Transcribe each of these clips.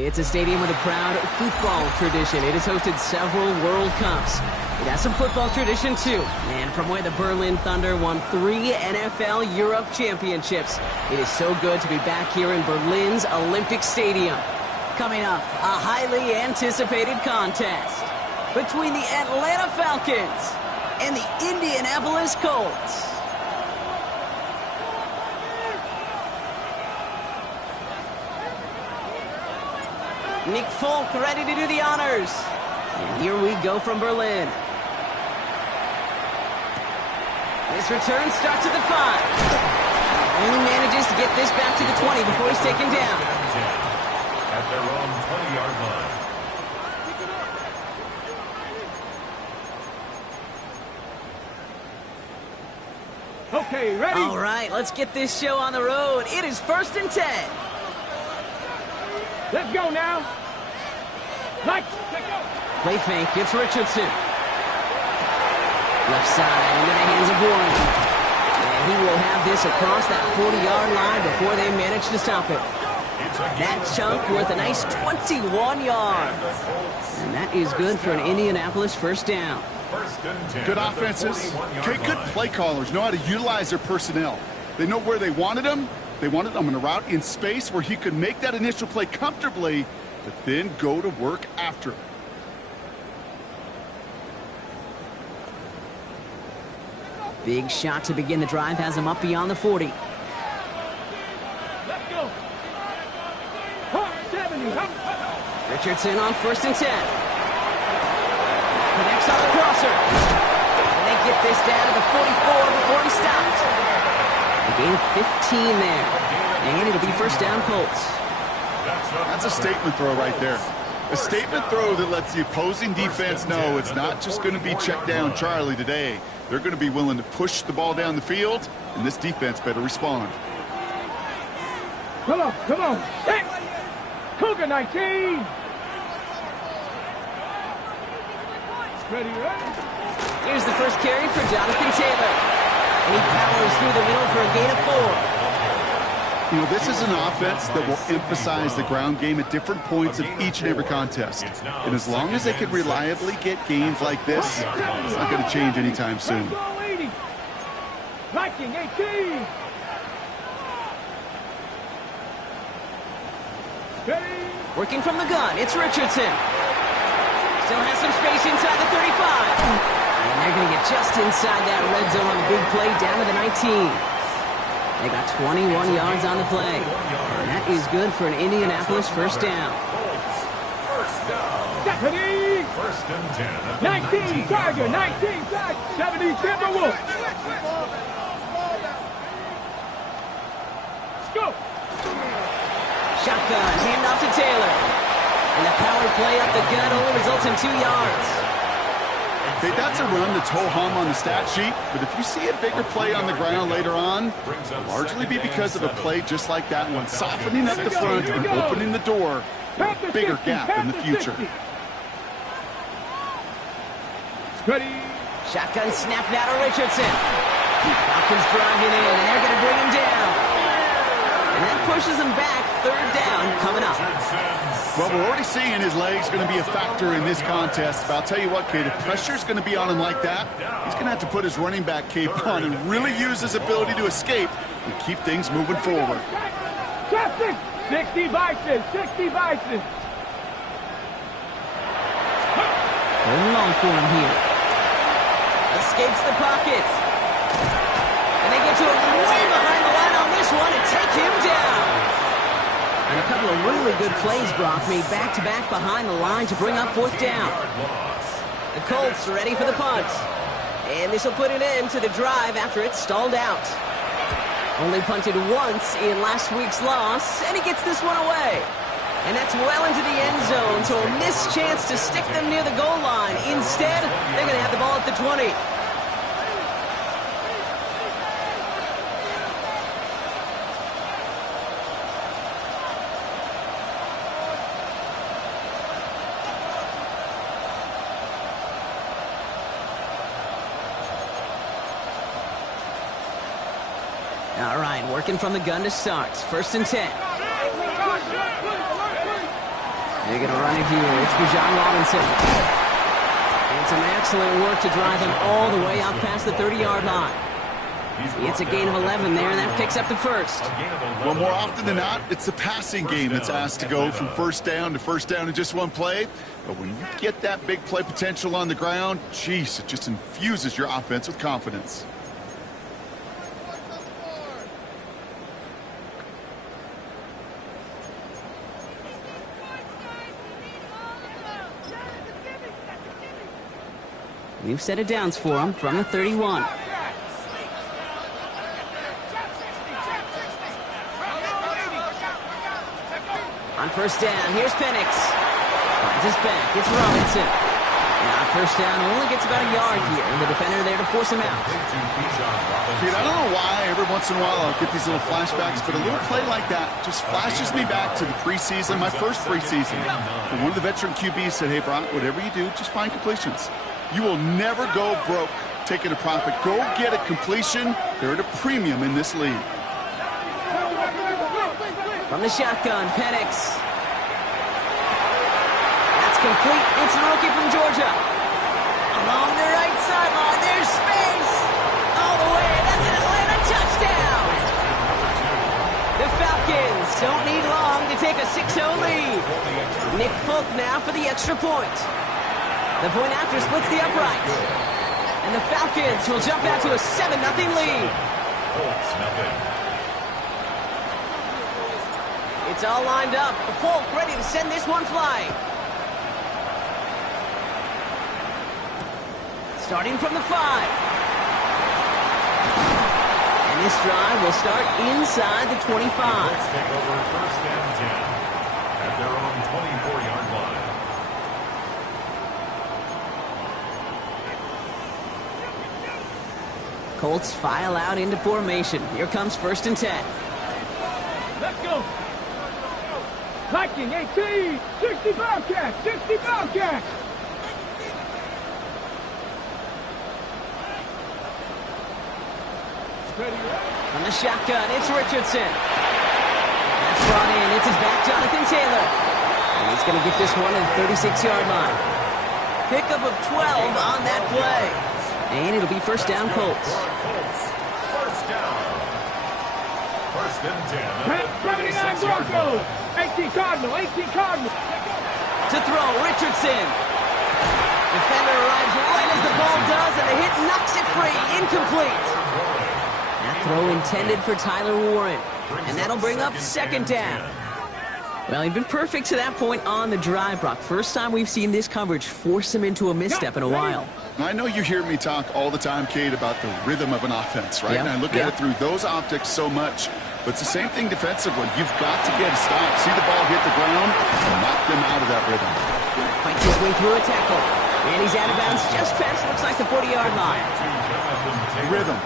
It's a stadium with a proud football tradition. It has hosted several World Cups. It has some football tradition, too. And from where the Berlin Thunder won 3 NFL Europe championships, it is so good to be back here in Berlin's Olympic Stadium. Coming up, a highly anticipated contest between the Atlanta Falcons and the Indianapolis Colts. Nick Folk ready to do the honors. And here we go from Berlin. This return starts at the 5. Only manages to get this back to the 20 before he's taken down. At their own 20-yard line. Okay, ready? All right, let's get this show on the road. It is 1st and 10. Let's go now. Let's go. Play fake. It's Richardson. Left side into the hands of Warren. And he will have this across that 40-yard line before they manage to stop it. That chunk worth a nice 21 yards. And that is good for an Indianapolis first down. Good offenses. Okay, good play callers know how to utilize their personnel. They know where they wanted them. They wanted him in a route in space where he could make that initial play comfortably, but then go to work after. Big shot to begin the drive has him up beyond the 40. Let's go. 70. Richardson on 1st and 10. Connects on the crosser. And they get this down to the 44 before he stopped. A gain of 15 there. And it'll be first down Colts. That's a statement throw right there. A statement throw that lets the opposing defense know it's not just going to be check down Charlie today. They're going to be willing to push the ball down the field, and this defense better respond. Come on, come on. Hey. Cougar 19. Ready, ready. Here's the first carry for Jonathan Taylor. And he powers through the middle for a gain of 4. You know, this is an offense that will emphasize the ground game at different points of each and every contest. And as long as they can reliably get gains like this, it's not going to change anytime soon. Viking 18. Working from the gun, it's Richardson. Still has some space inside the 35. And they're going to get just inside that red zone on the big play down to the 19. They got 21 yards on the play. And that is good for an Indianapolis first down. Deputy! 1st and 10. 19, Tiger, 19, Tiger, 70, Timberwolves. Let's go! Shotgun, handoff to Taylor. And the power play up the gut only results in 2 yards. Okay, that's a run that's ho-hum on the stat sheet, but if you see a bigger play on the ground later on, it'll largely be because of a play just like that one, softening up the front and opening the door for a bigger gap in the future. Ready? Shotgun snap now to Richardson. Falcons driving in, and they're going to bring him down. And that pushes him back. 3rd down coming up. Well, we're already seeing his legs going to be a factor in this contest. But I'll tell you what, kid, if pressure's going to be on him like that, he's going to have to put his running back cape on and really use his ability to escape and keep things moving forward. 60 Vices, 60 Vices. Going long for him here. Escapes the pocket. And they get to him way behind the line on this one and take him down. And a couple of really good plays, Brock, made back-to-back behind the line to bring up 4th down. The Colts are ready for the punt. And this will put an end to the drive after it's stalled out. Only punted once in last week's loss, and he gets this one away. And that's well into the end zone, so a missed chance to stick them near the goal line. Instead, they're going to have the ball at the 20. All right, working from the gun to start. 1st and 10. They're going to run it here. It's Bijan Robinson. And some excellent work to drive him all the way out past the 30-yard line. It's a gain of 11 there, and that picks up the first. Well, more often than not, it's the passing game that's asked to go from first down to first down in just one play. But when you get that big play potential on the ground, geez, it just infuses your offense with confidence. New set of downs for him from the 31. On first down, here's Penix. Finds his back, it's Robinson. And on first down, only gets about a yard here, and the defender there to force him out. Dude, I don't know why every once in a while I'll get these little flashbacks, but a little play like that just flashes me back to the preseason, my first preseason. And one of the veteran QBs said, hey, Brock, whatever you do, just find completions. You will never go broke taking a profit. Go get a completion. They're at a premium in this league. From the shotgun, Penix. That's complete. It's the rookie from Georgia. Along the right sideline, there's space. All the way, that's an Atlanta touchdown. The Falcons don't need long to take a 6-0 lead. Nick Folk now for the extra point. The point after splits the upright. And the Falcons will jump out to a 7-0 lead. It's all lined up. Folk ready to send this one flying. Starting from the 5. And this drive will start inside the 25. Let's take over first and 10 at their own 24-yard line. Colts file out into formation. Here comes first and 10. Let's go. Viking 18, 60 Bobcats, 60 Bobcats. On the shotgun, it's Richardson. That's brought in. It's his back, Jonathan Taylor. And he's going to get this one at the 36-yard line. Pickup of 12 on that play. And it'll be first down, Colts. First down. First and 10. 79 Broncos. 18 Cardinal, 18 Cardinal. To throw, Richardson. Defender arrives right as the ball does, and the hit knocks it free. Incomplete. That throw intended for Tyler Warren. And that'll bring up second down. Well, he'd been perfect to that point on the drive, Brock. First time we've seen this coverage force him into a misstep in a while. I know you hear me talk all the time, Kate, about the rhythm of an offense, right? Yeah. And I look at it through those optics so much. But it's the same thing defensively. You've got to get a stop, see the ball hit the ground, and knock them out of that rhythm. Fights his way through a tackle. And he's out of bounds just past, looks like the 40-yard line. Rhythm.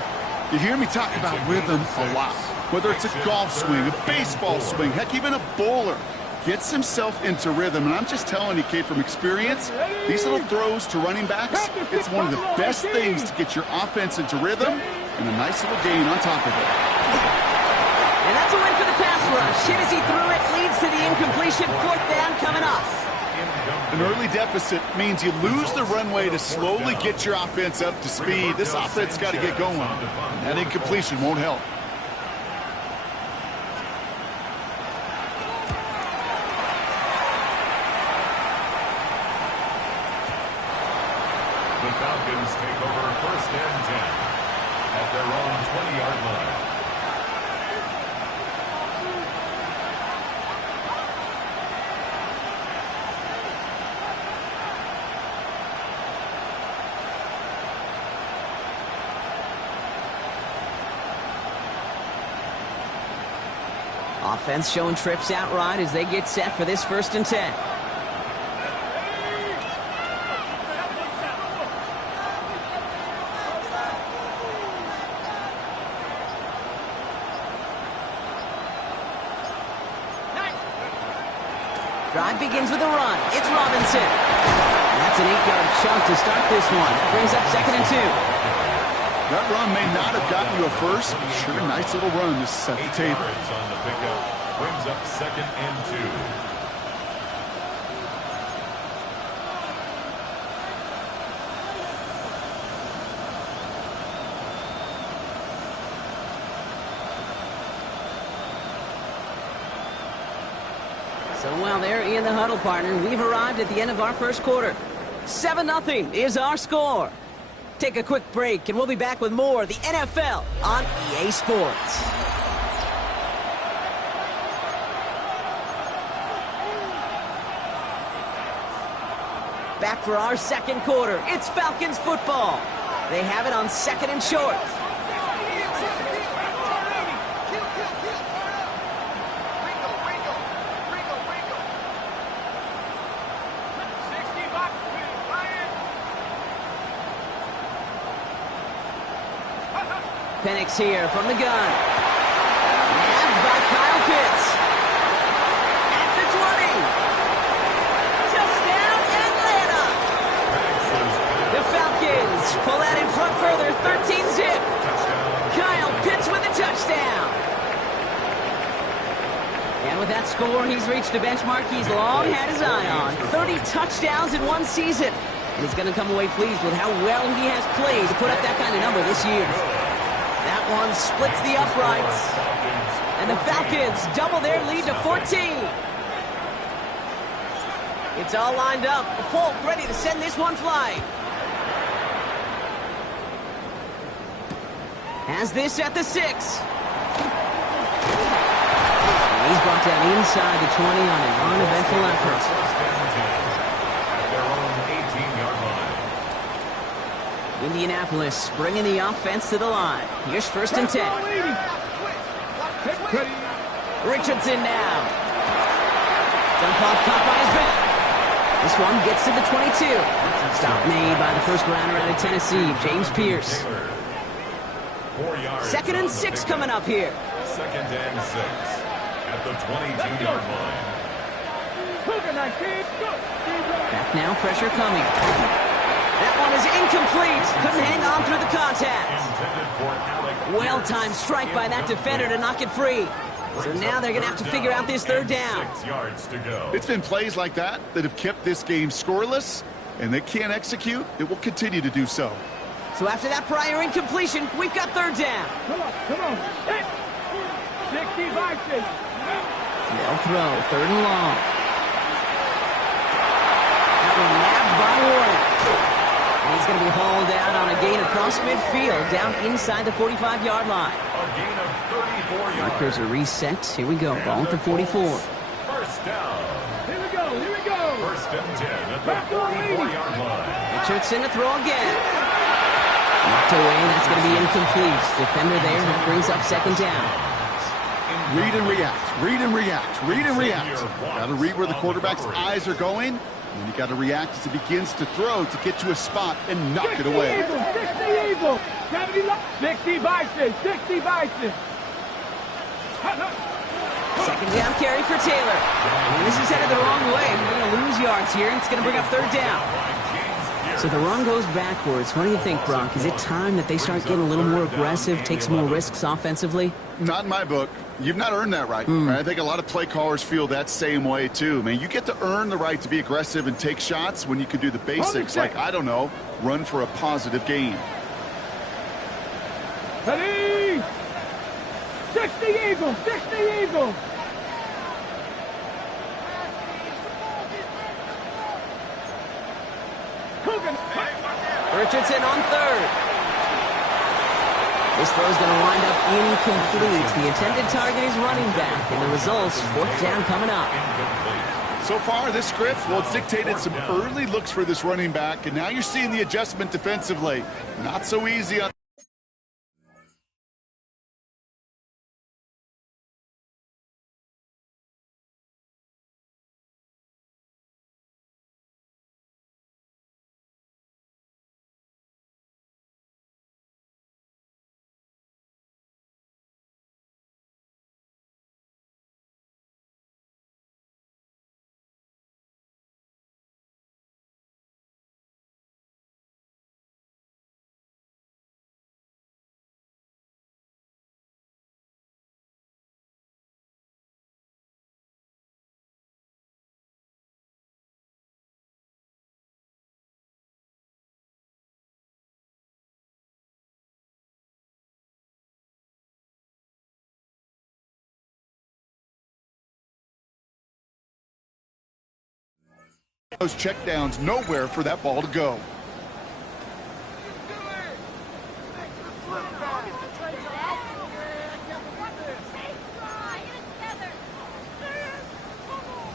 You hear me talk about rhythm a lot. Whether it's a golf swing, a baseball swing, heck, even a bowler gets himself into rhythm. And I'm just telling you, Kate, from experience, these little throws to running backs, it's one of the best things to get your offense into rhythm and a nice little gain on top of it. And that's a win for the pass rush. Hit as he threw it, leads to the incompletion. Fourth down coming up. An early deficit means you lose the runway to slowly get your offense up to speed. This offense got to get going. And that incompletion won't help. The Falcons take over first and 10 at their own 20-yard line. Offense showing trips out right as they get set for this first and 10. Drive begins with a run. It's Robinson. That's an 8-yard chunk to start this one. That brings up second and 2. That run may not have gotten you a first, but sure, nice little run to set the table. On the pickup brings up second and 2. So while they're in the huddle, partner, we've arrived at the end of our first quarter. 7-0 is our score. Take a quick break, and we'll be back with more of the NFL on EA Sports. Back for our second quarter. It's Falcons football. They have it on 2nd and short. Penix here from the gun. Nabbed by Kyle Pitts. At the 20. Touchdown, Atlanta. The Falcons pull out in front further, 13-zip. Kyle Pitts with a touchdown. And with that score, he's reached a benchmark he's long had his eye on. 30 touchdowns in one season. And he's going to come away pleased with how well he has played to put up that kind of number this year. That one splits the uprights. And the Falcons double their lead to 14. It's all lined up. Folk ready to send this one flying. Has this at the 6. And he's brought down inside the 20 on an uneventful effort. Indianapolis bringing the offense to the line. Here's 1st and 10. Richardson now. Dump off caught by his back. This one gets to the 22. Stop made by the first rounder out of Tennessee, James Pierce. 2nd and 6 coming up here. 2nd and 6 at the 22-yard line. Back now, pressure coming. That one is incomplete. Couldn't hang on through the contact. Well-timed strike by that defender to knock it free. So now they're going to have to figure out this 3rd down. 6 yards to go. It's been plays like that that have kept this game scoreless, and they can't execute. It will continue to do so. So after that prior incompletion, we've got 3rd down. Come on. 60 boxes. They'll throw 3rd and long. That one nabbed by Warren. And he's going to be hauled out on a gain across midfield, down inside the 45-yard line. A gain of 34 yards. Markers are reset. Here we go. Ball at the 44. 1st down. Here we go. 1st and 10 at the 44-yard line. Richardson to throw again. Knocked away. That's going to be incomplete. Defender there. That brings up 2nd down. Read and react. Got to read where the quarterback's eyes are going. And then you got to react as he begins to throw to get to a spot and knock it away. 60 Eagles. 60 boxes. 60 boxes. 2nd down carry for Taylor. And this is headed the wrong way. We're going to lose yards here, and it's going to bring up 3rd down. So the run goes backwards. What do you think, Brock? Is it time that they start getting a little more aggressive, take some more risks offensively? Not in my book. You've not earned that right. I think a lot of play callers feel that same way, too. Man, you get to earn the right to be aggressive and take shots when you can do the basics, like, I don't know, run for a positive gain. Ready? 60 Eagles. 60 Eagles. Richardson on 3rd. This throw's going to wind up incomplete. The intended target is running back, and the results, 4th down coming up. So far, this script, well, it's dictated some early looks for this running back, and now you're seeing the adjustment defensively. Not so easy on Those checkdowns, nowhere for that ball to go.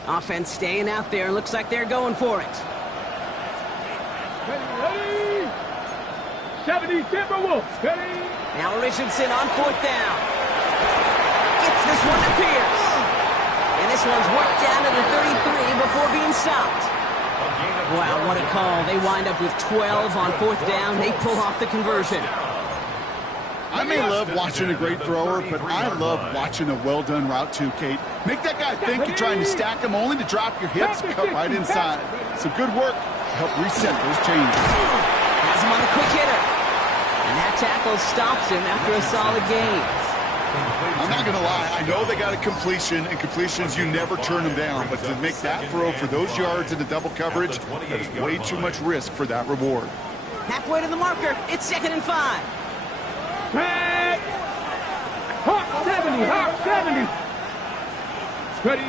Offense staying out there. Looks like they're going for it. Ready? 70 Timberwolves. Ready? Now Richardson on 4th down. Gets this one to Pierce. And this one's worked down to the 33 before being stopped. Wow, what a call. They wind up with 12 on 4th down. They pull off the conversion. I may love watching a great thrower, but I love watching a well-done route too, Kate. Make that guy think you're trying to stack him only to drop your hips and cut right inside. Some good work to help reset those changes. Has him on a quick hitter. And that tackle stops him after a solid gain. I'm not going to lie. I know they got a completion, and completions, you never turn them down. But to make that throw for those yards in the double coverage, that is way too much risk for that reward. Halfway to the marker. It's 2nd and 5. Back. Hawk 70. Hawk 70. Ready?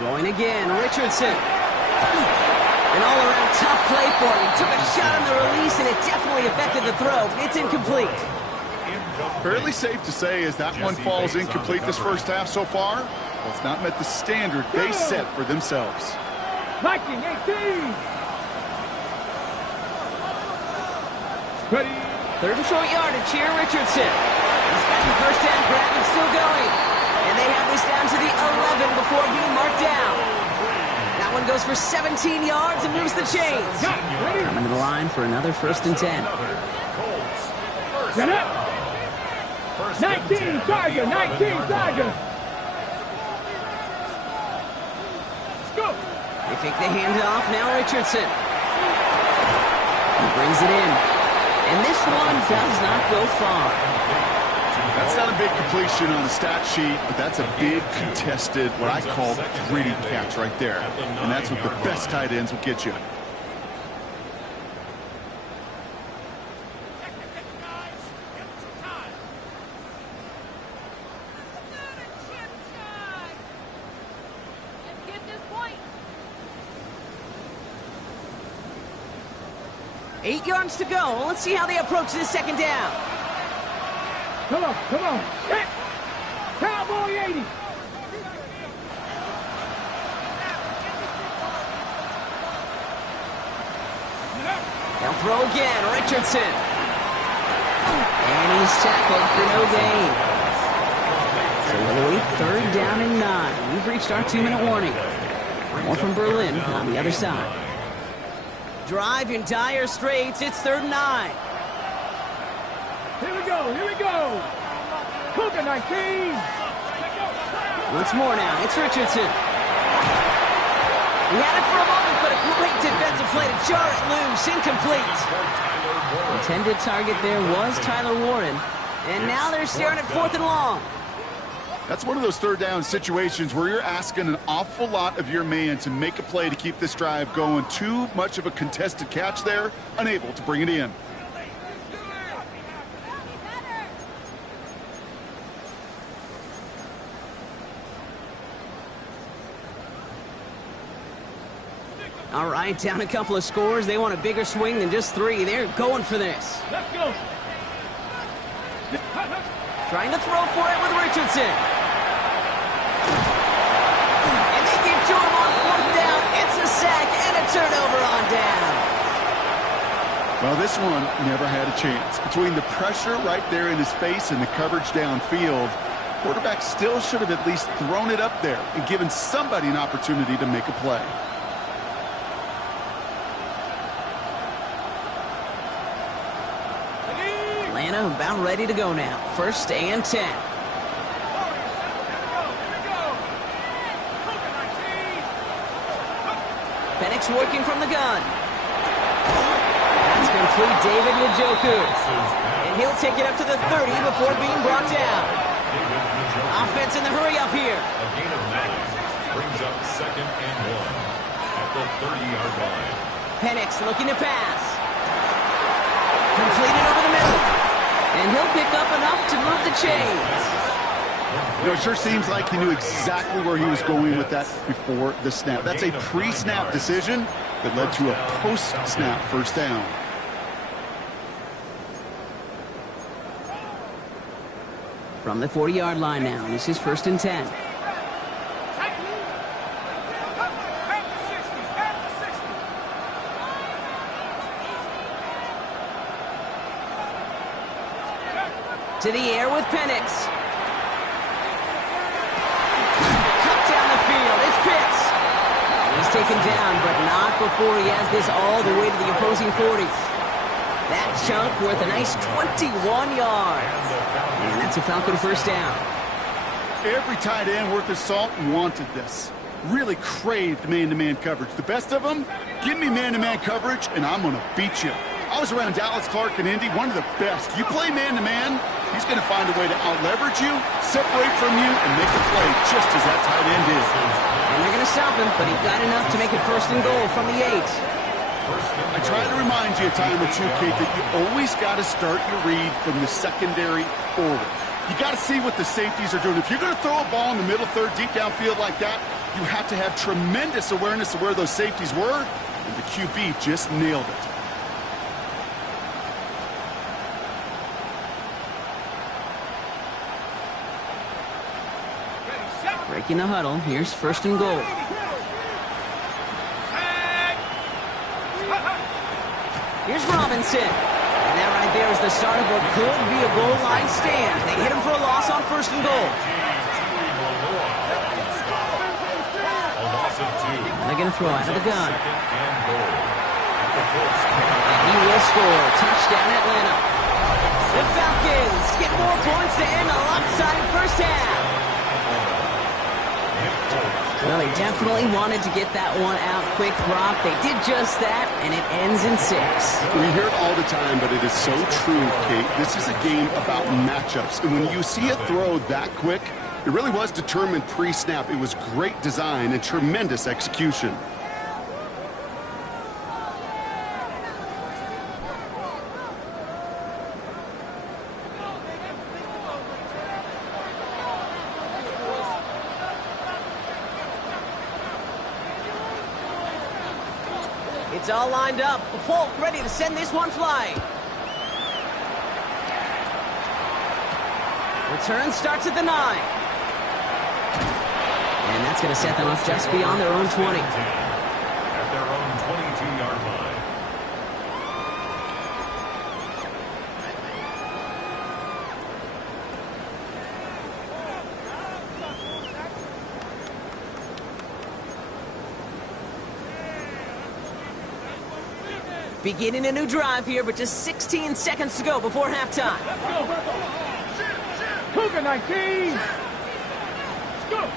Throwing again. Richardson. An all-around tough play for him. Took a shot on the release, and it definitely affected the throw. It's incomplete. Fairly safe to say as that one falls incomplete this first half so far, well, it's not met the standard they set for themselves. Viking 18. Ready? 3rd and short yardage here, Richardson. He's got the first down grab and still going. And they have this down to the 11 before being marked down. That one goes for 17 yards and moves the chains. Coming to the line for another 1st and 10. Get up. 19 Tiger. 19 Tiger. Let's go. They take the handoff. Now Richardson. He brings it in. And this one does not go far. That's not a big completion on the stat sheet, but that's a big contested, what I call gritty catch right there. And that's what the best tight ends will get you. Eight yards to go. Let's see how they approach this 2nd down. Come on, come on. Hit. Cowboy 80. They'll throw again. Richardson. And he's tackled for no gain. So we'll wait 3rd down and 9. We've reached our 2-minute warning. More from Berlin on the other side. Drive in dire straits. It's 3rd and 9. Here we go, here we go. Cougar 19. Once more now, it's Richardson. He had it for a moment, but a great defensive play to jar it loose. Incomplete. Intended target there was Tyler Warren. And now they're staring at 4th and long. That's one of those 3rd down situations where you're asking an awful lot of your man to make a play to keep this drive going. Too much of a contested catch there, unable to bring it in. All right, down a couple of scores. They want a bigger swing than just 3. They're going for this. Let's go. Trying to throw for it with Richardson. And they get to him on 4th down. It's a sack and a turnover on down. Well, this one never had a chance. Between the pressure right there in his face and the coverage downfield, quarterback still should have at least thrown it up there and given somebody an opportunity to make a play. Atlanta about ready to go now. 1st and 10. Penix working from the gun. That's complete. David Njoku. And he'll take it up to the 30 before being brought down. Offense in the hurry up here. A gain of 9 brings up 2nd and 1 at the 30-yard line. Penix looking to pass. Completed over the middle. And he'll pick up enough to move the chains. You know, it sure seems like he knew exactly where he was going with that before the snap. That's a pre-snap decision that led to a post-snap first down. From the 40-yard line now, this is 1st and 10. To the air with Penix. Cut down the field. It's Pitts. And he's taken down, but not before he has this all the way to the opposing 40. That chunk worth a nice 21 yards. And that's a Falcon first down. Every tight end worth his salt wanted this. Really craved man-to-man coverage. The best of them, give me man-to-man coverage, and I'm going to beat you. I was around Dallas, Clark, and Indy, one of the best. You play man-to-man, he's going to find a way to out-leverage you, separate from you, and make a play just as that tight end is. And they're going to stop him, but he got enough to make it 1st and goal from the 8. I try to remind you a time or two, Kate, that you always got to start your read from the secondary forward. You got to see what the safeties are doing. If you're going to throw a ball in the middle third, deep downfield like that, you have to have tremendous awareness of where those safeties were, and the QB just nailed it. Breaking the huddle, here's 1st and goal. Here's Robinson. And that right there is the start of what could be a goal line stand. They hit him for a loss on 1st and goal. They're going to throw out of the gun. And he will score. Touchdown, Atlanta. The Falcons get more points to end a lopsided first half. Well, they definitely wanted to get that one out quick, Brock. They did just that, and it ends in 6. We hear it all the time, but it is so true, Kate. This is a game about matchups. And when you see a throw that quick, it really was determined pre-snap. It was great design and tremendous execution. It's all lined up. Falk ready to send this one flying. Return starts at the 9. And that's going to set them up just beyond their own 20. At their own 22-yard line. Beginning a new drive here, but just 16 seconds to go before halftime. Cougar 19. Go.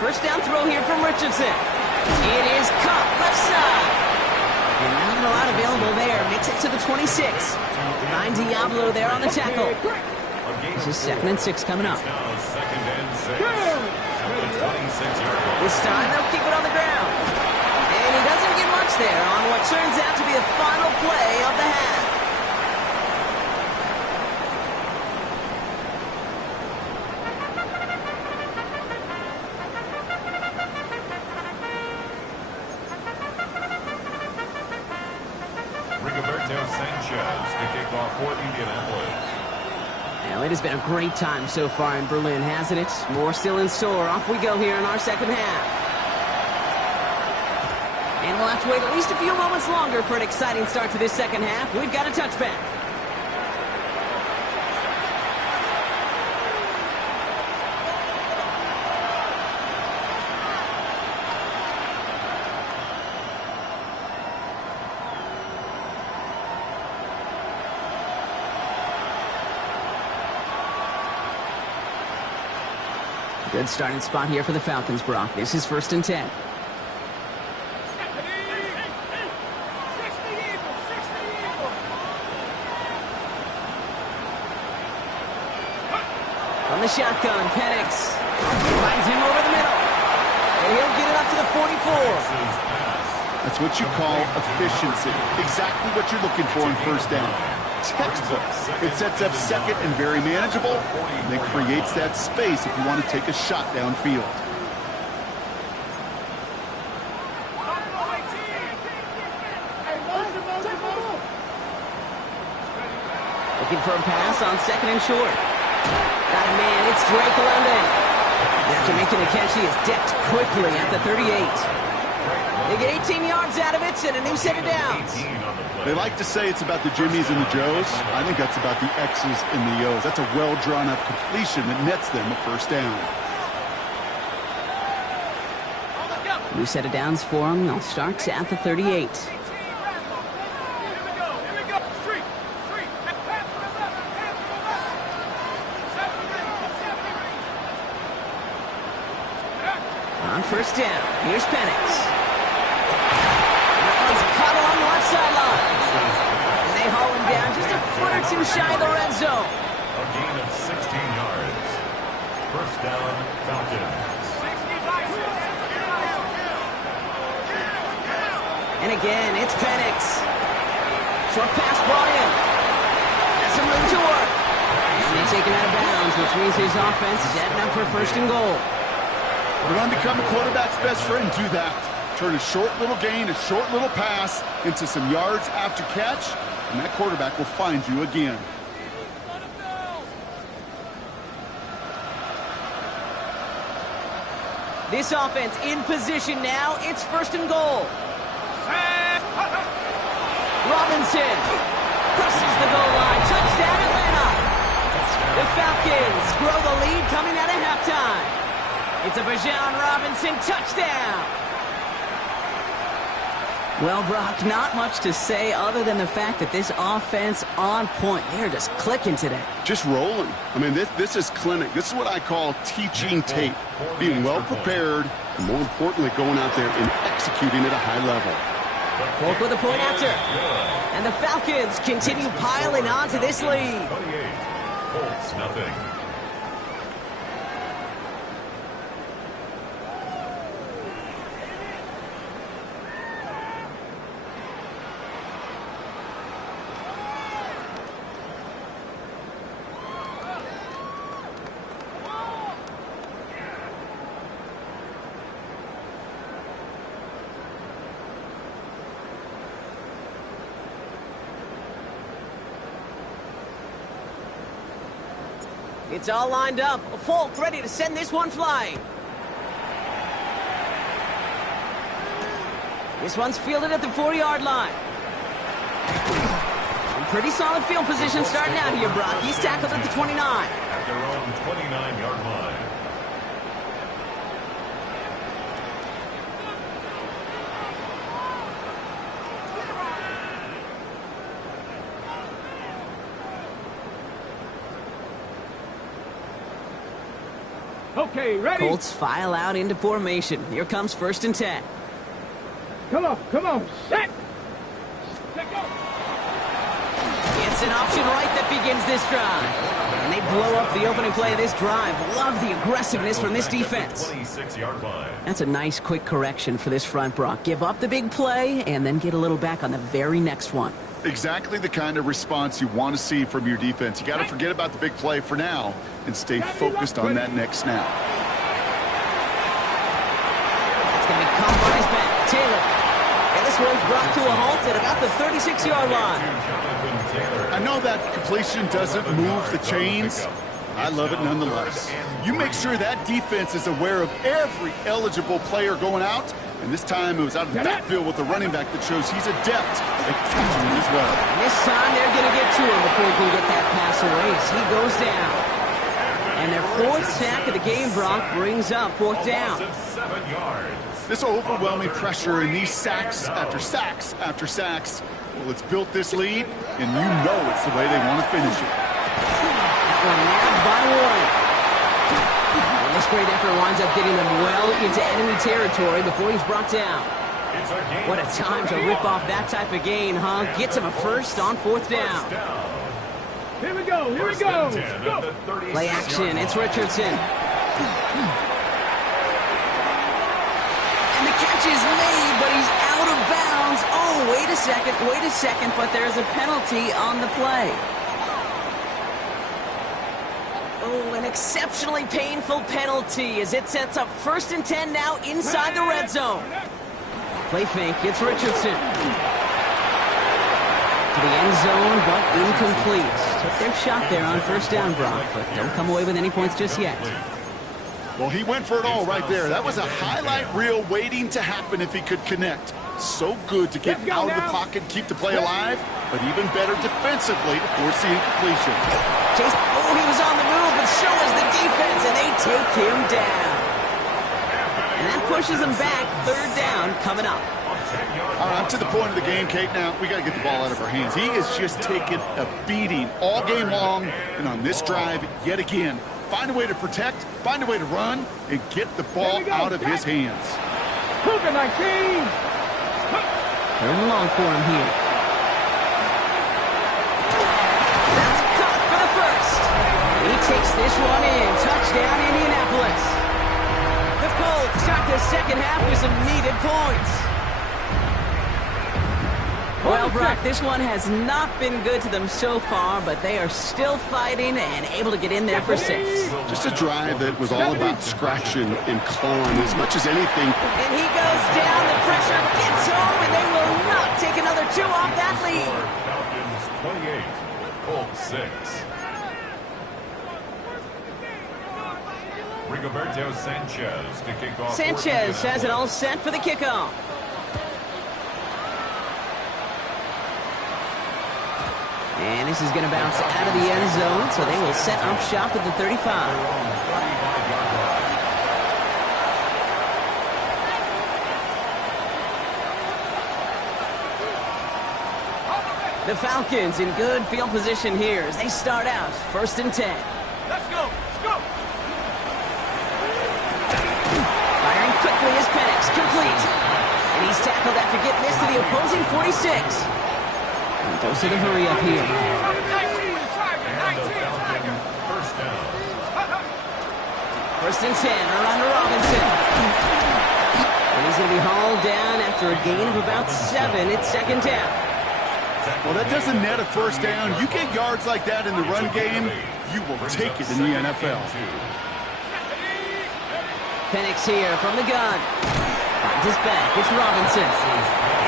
First down throw here from Richardson. It is caught left side. And not a lot available there. Makes it to the 26. Find Diablo there on the tackle. This is 2nd and 6 coming up. This time they'll keep it on the ground. And he doesn't get much there on what turns out to be the final play of the half. Well, it has been a great time so far in Berlin, hasn't it? More still in store. Off we go here in our second half. And we'll have to wait at least a few moments longer for an exciting start to this second half. We've got a touchback. Good starting spot here for the Falcons, Brock. This is 1st and 10. From the shotgun, Penix finds him over the middle. And he'll get it up to the 44. That's what you call efficiency. Exactly what you're looking for in first down. textbook. It sets up second and very manageable, and then creates that space if you want to take a shot downfield. Looking for a pass on second and short. Got a man, it's Drake London. After making the catch, he is decked quickly at the 38. They get 18 yards out of it and a new set of downs. They like to say it's about the Jimmies and the Joes. I think that's about the X's and the O's. That's a well-drawn-up completion that nets them a first down. New set of downs for them. They'll start at the 38. On first down, here's Penix. That one's caught along the left sideline. And they haul him down just a foot or two shy of the red zone. A gain of 16 yards. First down, Falcons. And again, it's Penix. Short pass brought in. Has some room to work. And they take him out of bounds, which means his offense is setting up for first and goal. We're going to become a quarterback's best friend. Do that. Turn a short little gain, a short little pass into some yards after catch, and that quarterback will find you again. This offense in position now. It's first and goal. Robinson crosses the goal line. Touchdown, Atlanta. The Falcons grow the lead coming out of halftime. It's a Bijan Robinson touchdown. Well, Brock, not much to say other than the fact that this offense on point. They're just clicking today. Just rolling. I mean, this is clinic. This is what I call teaching tape. Being well prepared, and more importantly, going out there and executing at a high level. Polk with a point after. And the Falcons continue piling on to this lead. 28. Colts, nothing. It's all lined up. Folk ready to send this one flying. This one's fielded at the 4-yard line. Pretty solid field position starting out here, Brock. He's tackled at the 29. At their own 29-yard line. Okay, ready? Colts file out into formation. Here comes first and 10. Come on, set! Let go! It's an option right that begins this drive. And they blow up the opening play of this drive. Love the aggressiveness from this defense. 26-yard line. That's a nice quick correction for this front, Brock. Give up the big play and then get a little back on the very next one. Exactly the kind of response you want to see from your defense. You got to forget about the big play for now and stay focused on that next snap. That's going to be caught by his back. Taylor. And this one's brought to a halt at about the 36-yard line. I know that completion doesn't move the chains. I love it nonetheless. You make sure that defense is aware of every eligible player going out. And this time it was out of the backfield with a running back that shows he's adept at catching it as well. And this time they're going to get to him before he can get that pass away as he goes down. And their fourth sack of the game, Brock, brings up fourth down. 7 yards. This overwhelming pressure and these sacks after sacks after sacks, well, it's built this lead, and you know it's the way they want to finish it. That one nabbed by Warren. And this great effort winds up getting them well into enemy territory before he's brought down. What a time to rip off that type of gain, huh? Gets him a first on fourth down. Here we go, here we go! Go! Play action, it's Richardson. And the catch is made, but he's out out of bounds. Oh, wait a second, but there's a penalty on the play. Oh, an exceptionally painful penalty as it sets up 1st and 10 now inside the red zone. Play fake, it's Richardson. To the end zone, but incomplete. Took their shot there on 1st down, Brock, but don't come away with any points just yet. Well, he went for it all right there. That was a highlight reel waiting to happen if he could connect. So good to get out of the pocket and keep the play alive, but even better defensively to force the incompletion. Oh, he was on the move, but so was the defense, and they take him down. And that pushes him back. 3rd down coming up. All right, I'm to the point of the game, Kate. Now, we got to get the ball out of our hands. He is just taking a beating all game long, and on this drive, yet again, find a way to protect, find a way to run, and get the ball out of his hands. Cougar 19. 3rd and long for him here. That's caught for the 1st. He takes this one in. Touchdown, Indianapolis. The Colts start the 2nd half with some needed points. Well, Brock, this one has not been good to them so far, but they are still fighting and able to get in there for 6. Just a drive that was all about scratching and clawing as much as anything. And he goes down, the pressure gets home, and they will not take another 2 off that lead. Falcons 28, Colts 6. Rigoberto Sanchez to kick off. Sanchez has it all set for the kickoff. And this is going to bounce out of the end zone, so they will set up shop at the 35. The Falcons in good field position here as they start out 1st and 10. Let's go. Firing quickly is Penix, complete. And he's tackled after getting this to the opposing 46. And goes to the hurry up here. 19. First down. 1st and 10, around to Robinson. And he's going to be hauled down after a gain of about 7. It's 2nd down. Well, that doesn't net a 1st down. You get yards like that in the run game, you will take it in the NFL. Penix here from the gun. Finds his back. It's Robinson.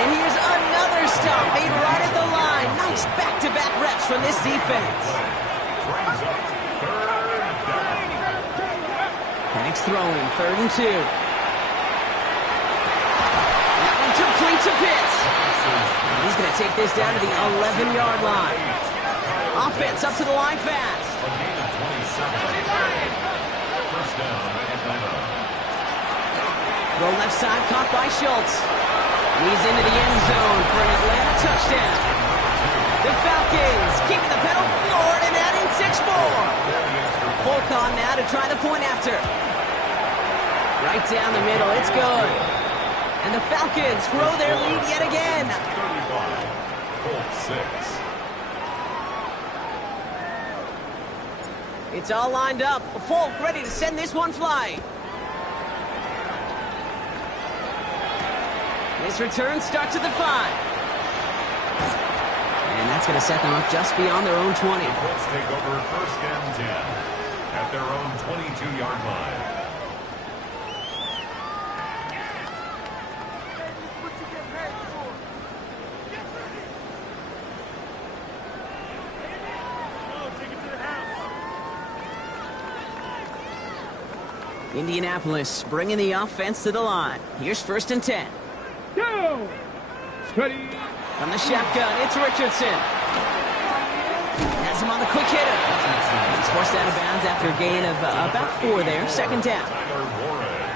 And here's another stop made right at the line. Nice back-to-back reps from this defense. Penix throwing. 3rd and 2. That one complete to Pitts. He's going to take this down to the 11-yard line. Offense up to the line fast. First down, Atlanta. Throw left side, caught by Schultz. He's into the end zone for an Atlanta touchdown. The Falcons keeping the pedal forward and adding 6 more. Falcon now to try the point after. Right down the middle, it's good. And the Falcons grow their lead yet again. 35, Colts 6. It's all lined up. Folk ready to send this one flying. This return starts at the 5. And that's going to set them up just beyond their own 20. The Colts take over 1st and 10 at their own 22-yard line. Indianapolis bringing the offense to the line. Here's 1st and 10. Go. Ready. From the shotgun, it's Richardson. Has him on the quick hitter. He's forced out of bounds after a gain of about 4 there. 2nd down.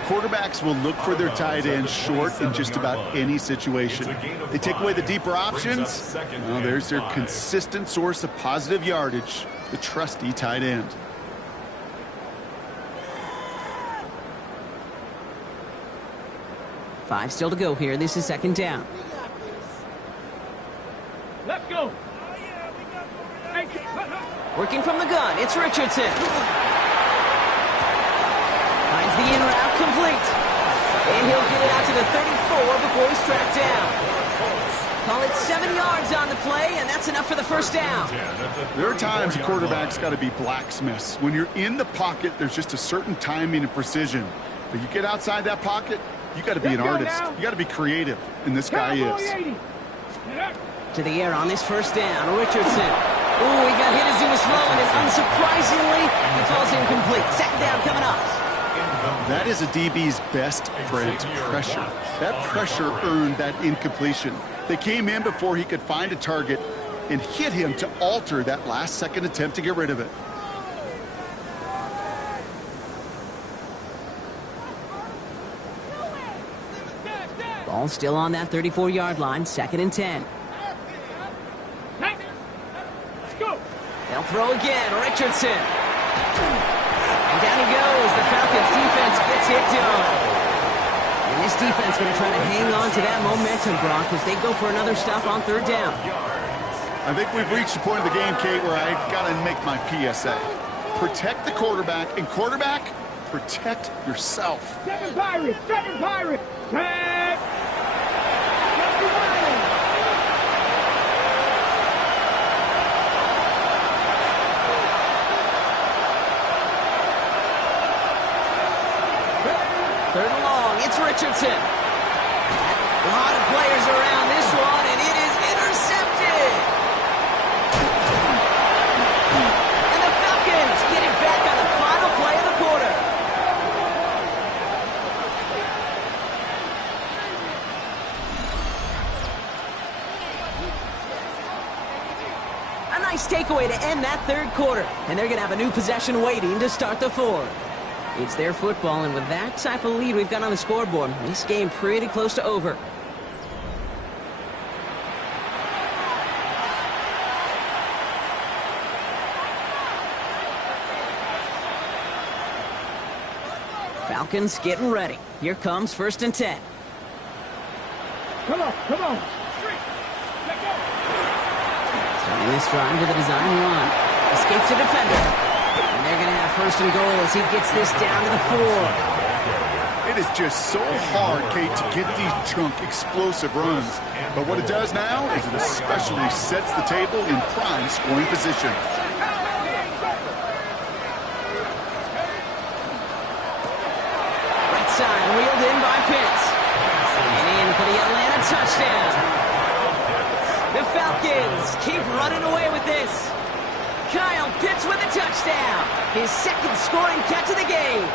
Quarterbacks will look for their tight end short in just about any situation. They take away the deeper options. Well, there's their consistent source of positive yardage, the trusty tight end. Five still to go here. This is 2nd down. Let's go. Working from the gun, it's Richardson. Finds the in route complete. And he'll get it out to the 34 before he's tracked down. Call it 7 yards on the play, and that's enough for the first down. There are times a quarterback's got to be blacksmiths. When you're in the pocket, there's just a certain timing and precision. But you get outside that pocket, you got to be an artist. You got to be creative, and this guy is. To the air on this first down, Richardson. Ooh, he got hit as he was throwing, and unsurprisingly, he falls incomplete. Second down coming up. That is a DB's best friend, pressure. That pressure earned that incompletion. They came in before he could find a target and hit him to alter that last-second attempt to get rid of it. Ball still on that 34-yard line, 2nd and 10. They'll throw again, Richardson. And down he goes. The Falcons defense gets it done. And this defense going to try to hang on to that momentum, Brock, as they go for another stop on 3rd down. I think we've reached the point of the game, Kate, where I got to make my PSA. Protect the quarterback, and quarterback, protect yourself. 7 Pirates! 7 Pirates! Tag! Third and long, it's Richardson. A lot of players around this one, and it is intercepted. And the Falcons get it back on the final play of the quarter. A nice takeaway to end that 3rd quarter, and they're going to have a new possession waiting to start the 4th. It's their football, and with that type of lead we've got on the scoreboard, this game pretty close to over. Falcons getting ready. Here comes 1st and 10. Come on, come on. Starting this drive with a design run. Escapes the defender. And they're going to have 1st and goal as he gets this down to the 4. It is just so hard, Kate, to get these chunk, explosive runs. But what it does now is it especially sets the table in prime scoring position. Right side, wheeled in by Pitts. And in for the Atlanta touchdown. The Falcons keep running away with this. Kyle Pitts with a touchdown. His 2nd scoring catch of the game.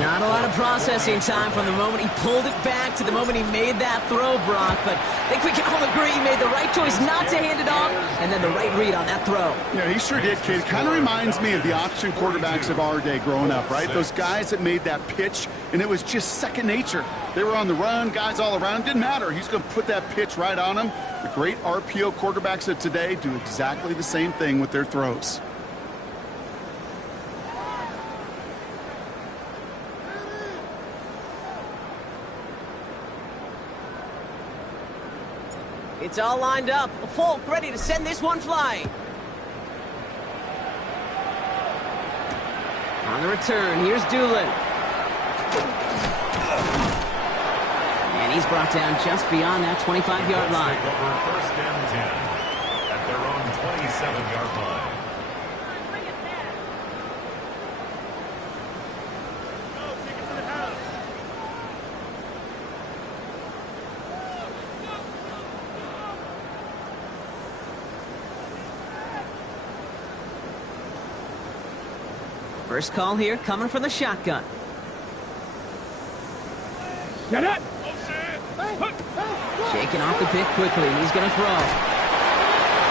Not a lot of processing time from the moment he pulled it back to the moment he made that throw, Brock. But I think we can all agree he made the right choice not to hand it off, and then the right read on that throw. Yeah, he sure did, kid. Kind of reminds me of the option quarterbacks of our day growing up, right? Those guys that made that pitch, and it was just second nature. They were on the run, guys all around. Didn't matter. He's going to put that pitch right on them. The great RPO quarterbacks of today do exactly the same thing with their throws. It's all lined up. Folk ready to send this one flying. On the return, here's Doolin. And he's brought down just beyond that 25-yard line. Over 1st and 10 at their own 27-yard line. First call here coming from the shotgun. Get it! Shaking off the pick quickly. He's going to throw.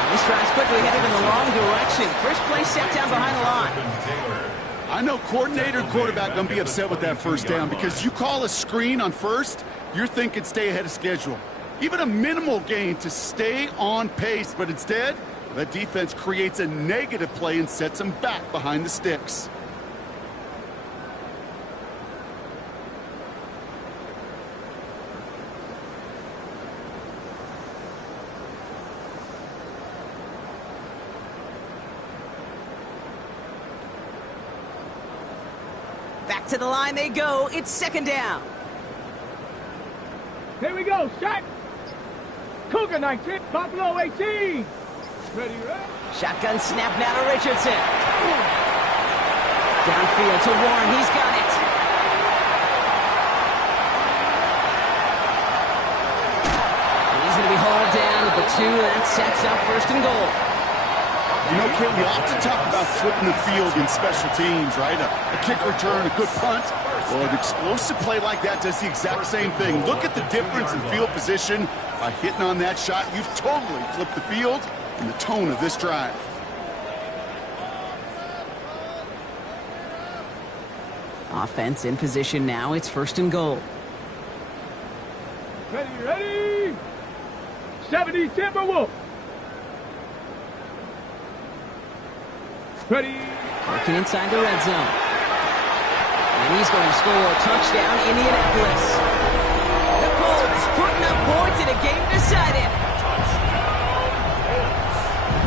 This drive's quickly headed in the wrong direction. First play set down behind the line. I know coordinator and quarterback going to be upset with that 1st down because you call a screen on 1st, you're thinking stay ahead of schedule. Even a minimal gain to stay on pace, but instead, that defense creates a negative play and sets them back behind the sticks. Back to the line they go. It's second down. Here we go. Shot. Cougar 19. Buffalo 18. Ready, ready. Shotgun snap now to Richardson. Downfield to Warren. He's got it. And he's going to be hauled down at the 2. That sets up first and goal. You know, Kit, we often talk about flipping the field in special teams, right? A kick return, a good punt. Well, an explosive play like that does the exact same thing. Look at the difference in field position. By hitting on that shot, you've totally flipped the field and the tone of this drive. Offense in position now. It's first and goal. Ready, ready. 70 Timberwolves. Ready. Working inside the red zone. And he's going to score a touchdown, Indianapolis. The Colts putting up points in a game decided.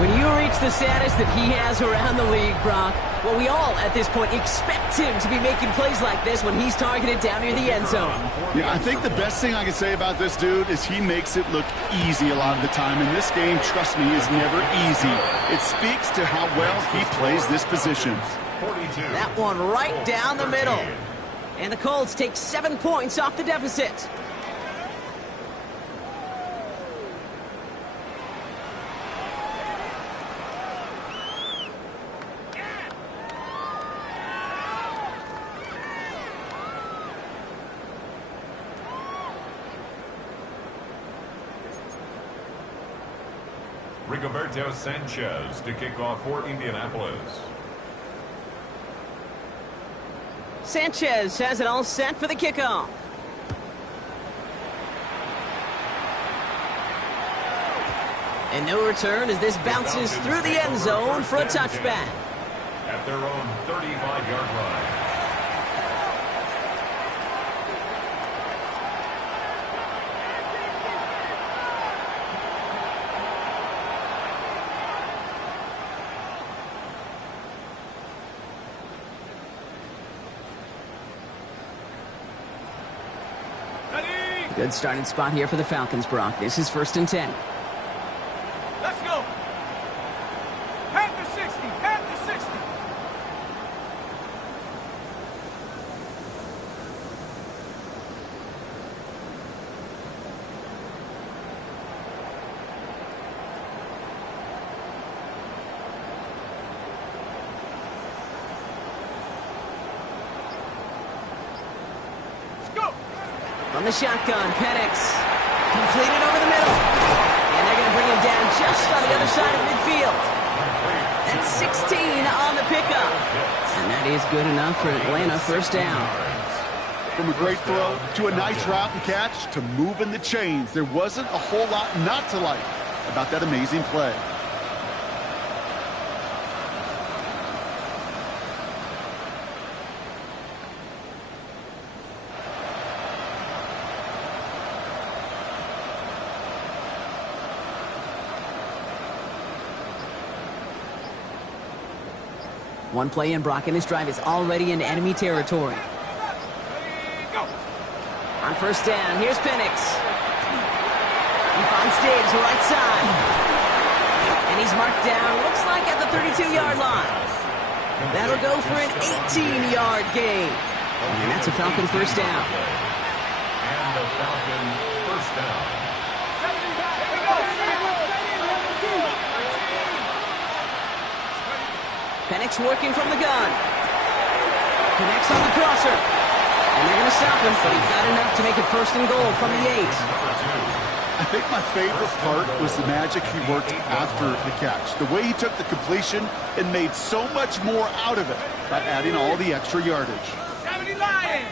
When you reach the status that he has around the league, Brock, well, we all at this point expect him to be making plays like this when he's targeted down near the end zone. Yeah, I think the best thing I can say about this dude is he makes it look easy a lot of the time. And this game, trust me, is never easy. It speaks to how well he plays this position. That one right down the middle. And the Colts take 7 points off the deficit. Rigoberto Sanchez to kick off for Indianapolis. Sanchez has it all set for the kickoff. And no return as this bounces through the end zone for a touchback. At their own 35-yard line. Good starting spot here for the Falcons, Brock. This is first and 10. Let's go. Panther 60. Panther 60. From the shotgun, Penix completed over the middle. And they're going to bring him down just on the other side of midfield. That's 16 on the pickup. And that is good enough for Atlanta first down. From a great throw to a nice route and catch to moving the chains, there wasn't a whole lot not to like about that amazing play. One play in, Brock, and his drive is already in enemy territory. On first down, here's Penix. He finds Diggs right side. And he's marked down, looks like at the 32-yard line. That'll go for an 18-yard gain. And that's a Falcon first down. And the Falcon first down. Penix working from the gun. Connects on the crosser. And they're going to stop him, but he got enough to make it first and goal from the 8. I think my favorite part was the magic he worked after the catch. The way he took the completion and made so much more out of it by adding all the extra yardage. 70 Lions.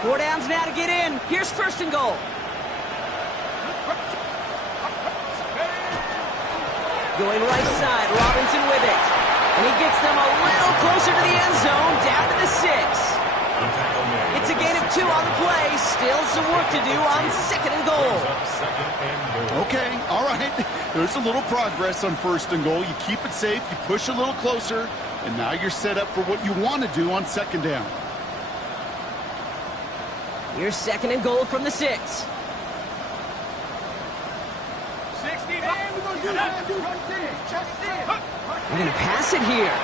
Four downs now to get in. Here's first and goal. Going right side, Robinson with it. And he gets them a little closer to the end zone, down to the 6. It's a gain of 2 on the play. Still some work to do on 2nd and goal. Okay, all right. There's a little progress on 1st and goal. You keep it safe, you push a little closer, and now you're set up for what you want to do on 2nd down. Here's 2nd and goal from the 6. 60. We're going to pass it here.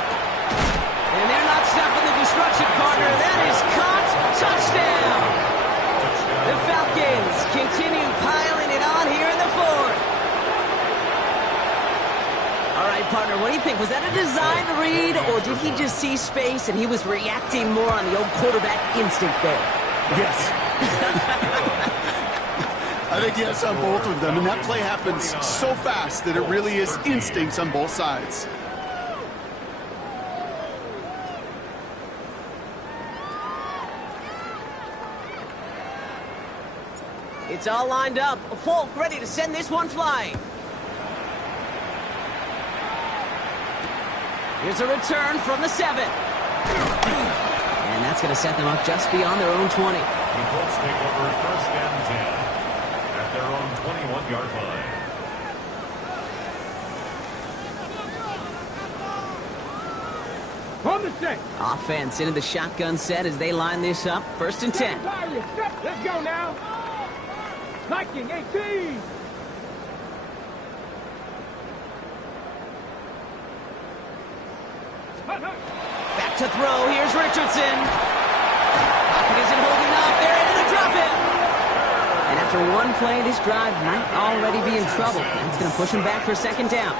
And they're not stopping the destruction, partner. That is caught. Touchdown. The Falcons continue piling it on here in the 4th. All right, partner, what do you think? Was that a design read, or did he just see space and he was reacting more on the old quarterback instinct there? Yes. I think yes on both of them, and that play happens so fast that it really is instincts on both sides. It's all lined up. Falk ready to send this one flying. Here's a return from the 7. And that's going to set them up just beyond their own 20. The Colts take over 1st and 10 at their own 21-yard line. On the 6. Offense into the shotgun set as they line this up. 1st and 10. Let's go now. Viking 18. Back to throw. Here's Richardson. Pocket isn't holding up. They're able to drop it. And after one play, this drive might already be in trouble. That's going to push him back for 2nd down.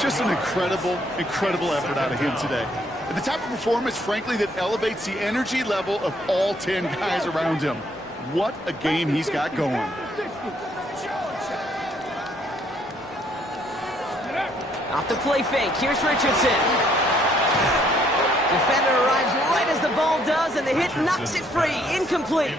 Just an incredible effort out of him today. And the type of performance, frankly, that elevates the energy level of all 10 guys around him. What a game he's got going. Off the play fake. Here's Richardson. Defender arrives right as the ball does, and the hit knocks it free. Incomplete.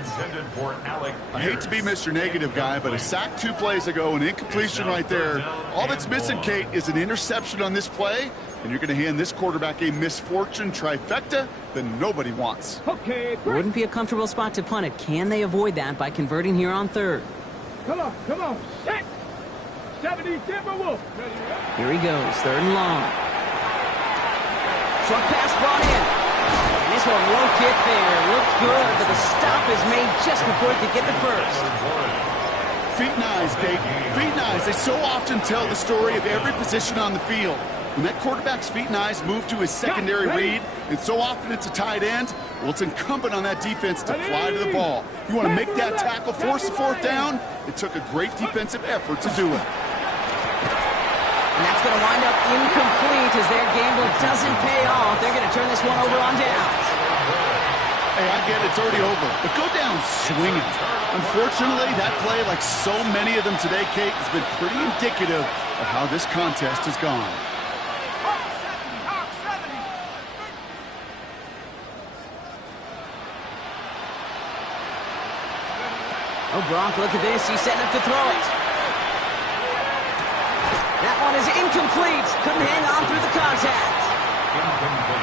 I hate to be Mr. Negative guy, but a sack 2 plays ago, an incompletion right there. All that's missing, Kate, is an interception on this play, and you're going to hand this quarterback a misfortune trifecta that nobody wants. Okay, It wouldn't be a comfortable spot to punt it. Can they avoid that by converting here on 3rd? come on. Set. 70 Timberwolves. Here he goes, 3rd and long. Short pass brought in. And this one won't get there. Looked good, but the stop is made just before it could get the 1st. Feet and eyes, Kate. Feet and eyes. They so often tell the story of every position on the field. When that quarterback's feet and eyes move to his secondary read, and so often it's a tight end, well, it's incumbent on that defense to fly to the ball. You want to make that tackle, force the 4th down? It took a great defensive effort to do it. And that's going to wind up incomplete as their gamble doesn't pay off. They're going to turn this one over on downs. Hey, I get it. It's already over. But go down swinging. Unfortunately, that play, like so many of them today, Kate, has been pretty indicative of how this contest has gone. Oh, Gronk, look at this. He's setting up to throw it. That one is incomplete. Couldn't hang on through the contact.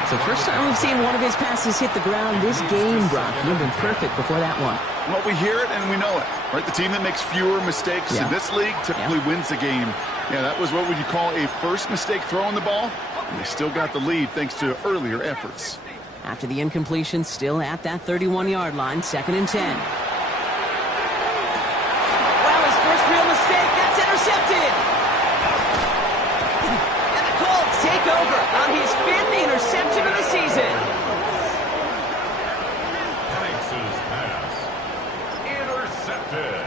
So first time we've seen one of his passes hit the ground this game, Brock. You've been perfect before that one. Well, we hear it and we know it, right? The team that makes fewer mistakes in this league typically wins the game. Yeah, that was what would you call a first mistake throwing the ball, and they still got the lead thanks to earlier efforts. After the incompletion, still at that 31-yard line, 2nd and 10. Well, his first real mistake, that's intercepted. And the Colts take over on his 5th interception of the season. Hanks' pass. Intercepted.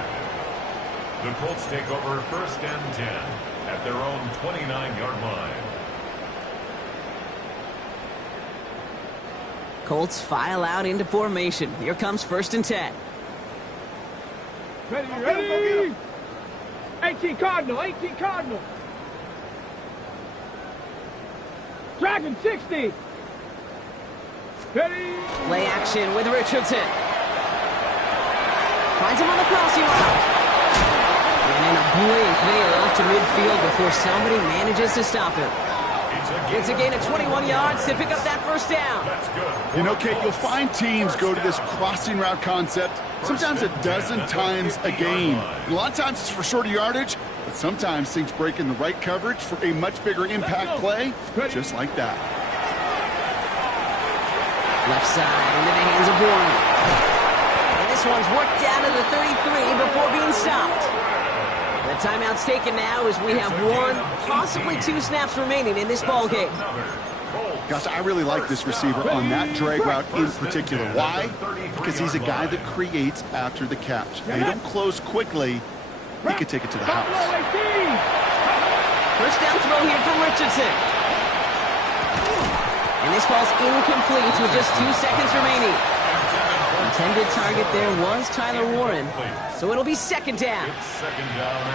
The Colts take over 1st and 10 at their own 29-yard line. Colts file out into formation. Here comes 1st and 10. Ready. 18 Cardinal. Dragon 60. Ready. Play action with Richardson. Finds him on the crossing route. And in a blink, they are off to midfield before somebody manages to stop him. It's a gain of 21 yards to pick up that 1st down. That's good. You know, Kate, you'll find teams go to this crossing route concept sometimes a dozen times a game. And a lot of times it's for shorter yardage, but sometimes things break in the right coverage for a much bigger impact play, just like that. Left side into the hands of Warren. And this one's worked down to the 33 before being stopped. The timeout's taken now as we have 1, possibly 2 snaps remaining in this ball game. Gosh, I really like this receiver on that drag route in particular. Why? Because he's a guy that creates after the catch. They don't close quickly. He could take it to the house. First down throw here from Richardson. And this falls incomplete with just 2 seconds remaining. Intended target there was Tyler Warren, so it'll be second down.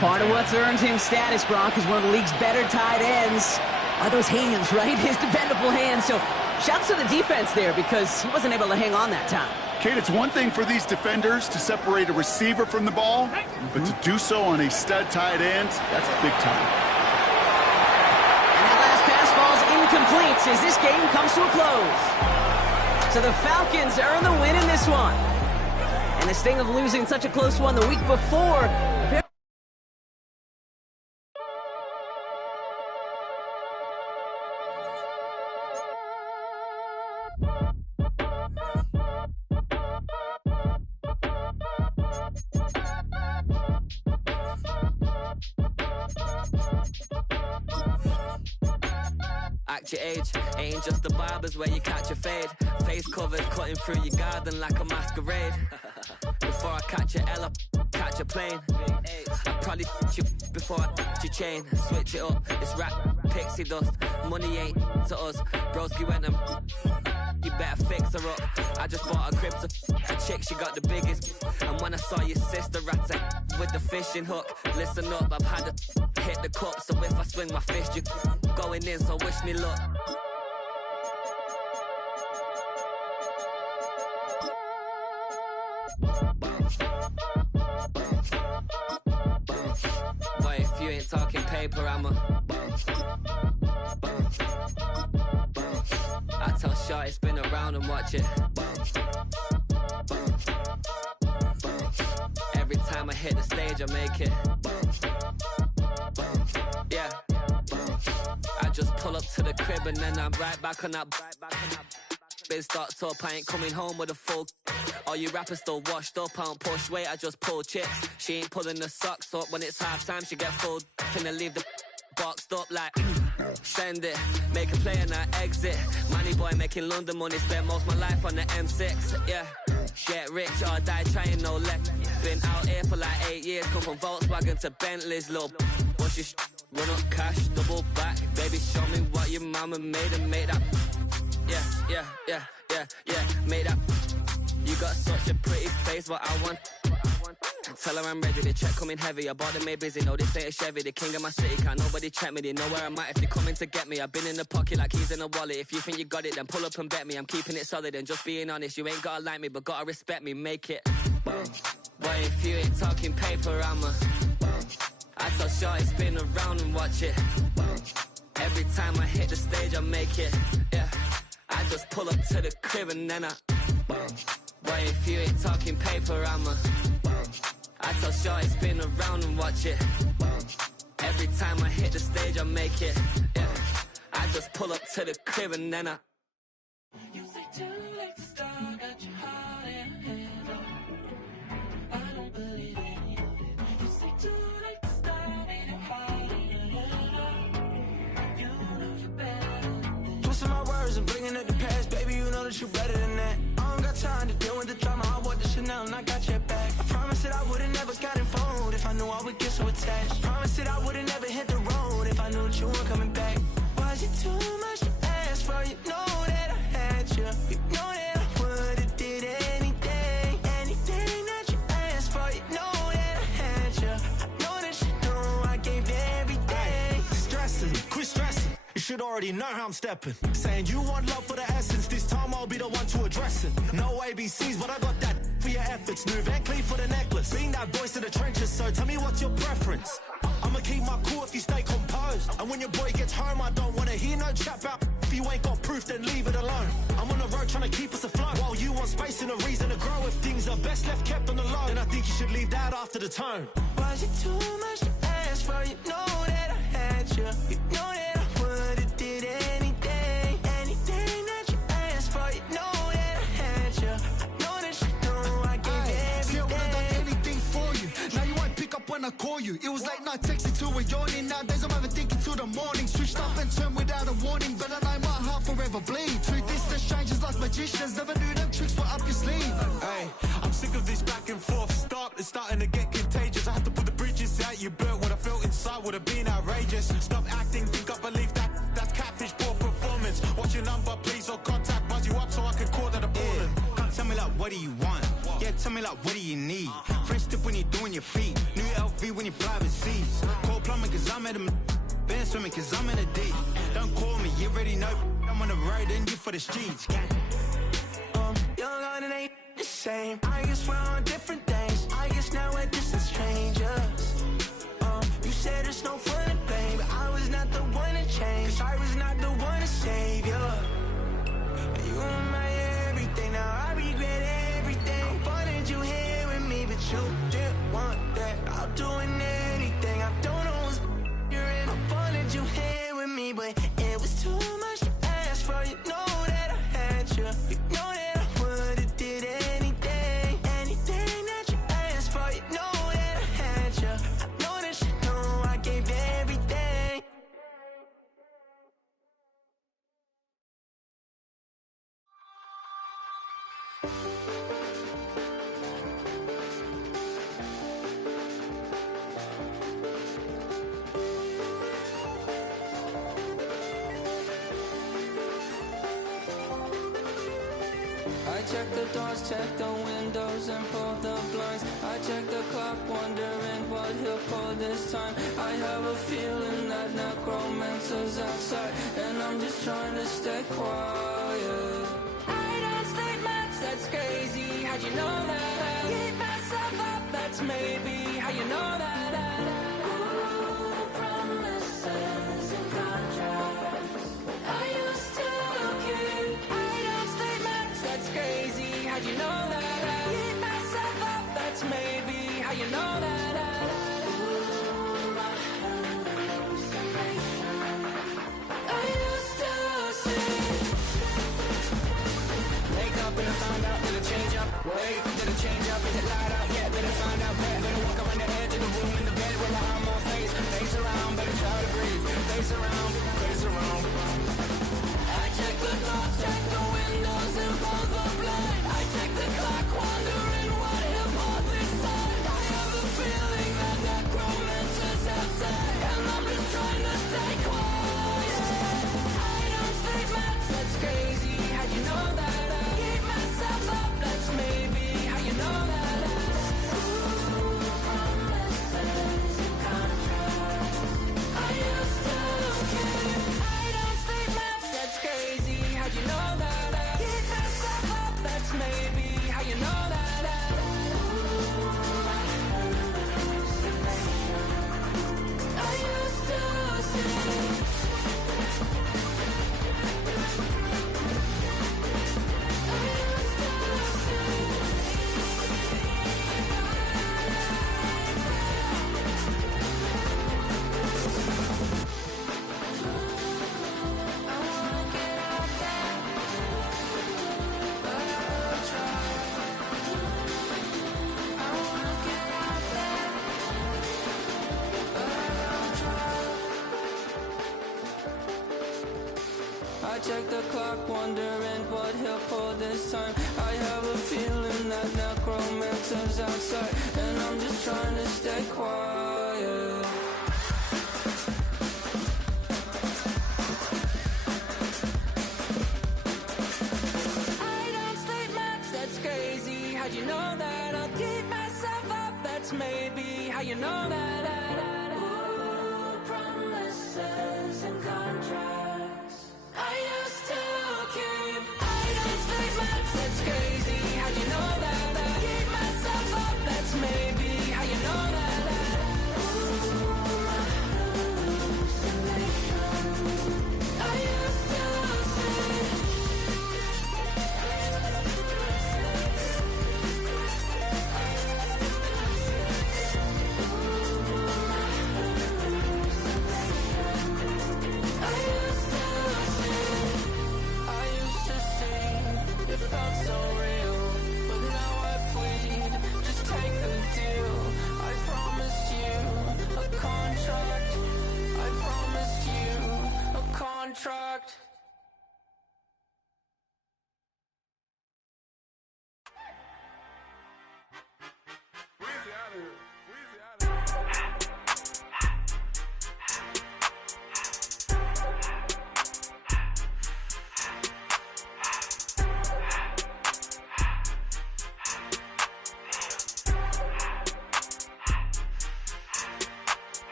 Part of what's earned him status, Brock, is one of the league's better tight ends. Are those hands, right? His dependable hands. So shouts to the defense there because he wasn't able to hang on that time. Kate, it's one thing for these defenders to separate a receiver from the ball, but to do so on a stud tight end, that's big time. And that last pass falls incomplete as this game comes to a close. So the Falcons earn the win in this one. And the sting of losing such a close one the week before. Act your age, ain't just the barbers where you catch a fade. Face covered, cutting through your garden like a masquerade. Before I catch a L, I catch a plane. I probably you before I your chain. Switch it up, it's rap, pixie dust. Money ain't to us. Broski went and you better fix her up. I just bought a crib to a chick, she got the biggest. And when I saw your sister rat with the fishing hook, listen up, I've had to hit the cup. So if I swing my fist, you going in, so wish me luck. Boy, if you ain't talking paper, I'm a I tell Shorty spin around and watch it. Every time I hit the stage, I make it. Yeah. I just pull up to the crib and then I'm right back on that. Been stocked up, I ain't coming home with a full. All you rappers still washed up, I don't push weight, I just pull chips. She ain't pulling the socks up when it's half time, she get full. Finna leave the boxed up like send it, make a play and I exit. Money boy making London money, spent most of my life on the M6. Yeah, get rich or die trying, no let. Been out here for like 8 years, come from Volkswagen to Bentleys, little. What's your run up cash, double back, baby show me what your mama made and make that. Yeah, make that. You got such a pretty face, but I want. Tell her I'm ready, the check coming heavy. I bought them made busy, no this ain't a Chevy. The king of my city, can't nobody check me. They know where I'm at if they coming to get me. I've been in the pocket like he's in a wallet. If you think you got it, then pull up and bet me. I'm keeping it solid and just being honest. You ain't gotta like me, but gotta respect me, make it. Boy, if you ain't talking paper, I'm a I tell Shorty spin around and watch it. Every time I hit the stage, I make it. Yeah, I just pull up to the crib and then I boy, if you ain't talking paper, I'm a I tell Shorty spin around and watch it. Every time I hit the stage, I make it. Yeah, I just pull up to the crib and then I You say too late to start, got your heart in hand. I don't believe any of it. You say too late to start, ain't it hard in your head? You know you're better than this. Twisting my words and bringing up the past, baby, you know that you're better than that. I don't got time to deal with the drama, I want the Chanel and I got your back. I promise that I would've never gotten phoned if I knew I would get so attached. I promise that I would've never hit the road if I knew that you weren't coming back. Was it too much to ask for? You know that I had you. You know that I would've did anything, anything that you asked for. You know that I had you. I know that you know I gave everything. Stressing, quit stressing. You should already know how I'm stepping. Saying you want love for the essence, this time I'll be the one to address it. No ABCs, but I got that for your efforts. New Van Cleef for the necklace. Being that voice in the trenches, so tell me what's your preference. I'ma keep my cool if you stay composed. And when your boy gets home, I don't wanna hear no chat about if you ain't got proof, then leave it alone. I'm on the road trying to keep a the tone. Was it too much to ask for? You know that I had you. You know that I would've did anything, anything that you asked for. You know that I had you. I know that you know I gave you everything. See, I would've done anything for you. Now you won't pick up when I call you. It was late night texting to a yawning. Nowadays I'm overthinking till the morning. Switched up and turned without a warning, but I know my heart forever bleed. Truth is, the strangers like magicians. Never knew them tricks were up your sleeve. Hey, I'm sick of this back and forth. It's starting to get contagious. I had to put the bridges out you built. What I felt inside would have been outrageous. Stop acting, think I believe that's catfish, poor performance. What's your number, please, or contact? Buzz you up so I can call that appalling. Can't tell me like, what do you want? Yeah, tell me like, what do you need? Fresh tip when you're doing your feet. New LV when you fly overseas. Call plumbing cause I'm at a been swimming cause I'm in a deep. Don't call me, you already know I'm on the road and you for the streets. Young on and ain't the same. I guess we're on different things. I guess now we're distant strangers. You said there's no fun to blame, but I was not the one to change. Cause I was not the one to save you. And you were my everything. Now I regret everything. I wanted you here with me, but you didn't want that. I'm doing anything. I don't know what's you're in. I wanted you here with me, but it was too much to ask for. You know that I had you. You know that I would've did anything, anything that you asked for. You know that I had you. I know that you know I gave you everything. I check the doors, check the windows and pull the blinds. I check the clock, wondering what he'll pull this time. I have a feeling that necromancer's outside, and I'm just trying to stay quiet. I don't state much, that's crazy. How'd you know that? Keep myself up, that's maybe how you know that. Ooh, promises and contracts I used to keep. I don't state much, that's crazy. How'd you know that? Keep myself up, that's maybe how you know that. Ooh, my hallucination I used to see. Wake up and I found out, did it change up? Wait, did it change up? Is it light out yet? Better find out better. Better walk around the edge of the room in the bed with my arm on face. Face around, better try to breathe. Face around, face around. I check the doors, check the windows and pull the blind. I check the clock, wondering what he'll pull this time. I have a feeling that necromancer's outside, and I'm just trying to stay quiet. I don't think much, that's crazy. How'd you know that? Keep myself up, that's maybe how you know that. Ooh, promises and contracts I used to keep. I don't think much, that's crazy. How'd you know that? Keep myself up, that's maybe how you know that. Ooh, my hallucination I used to see. I check the clock, wondering what he'll pull this time. I have a feeling that necromancer's outside, and I'm just trying to stay quiet. I don't sleep much, that's crazy. How'd you know that? I'll keep myself up, that's maybe how you know that. Ooh, promises and contracts I used to keep. I don't sleep much, that's crazy. How'd you know that? Keep myself up, that's maybe how you know that. Ooh, my hallucination I used to see.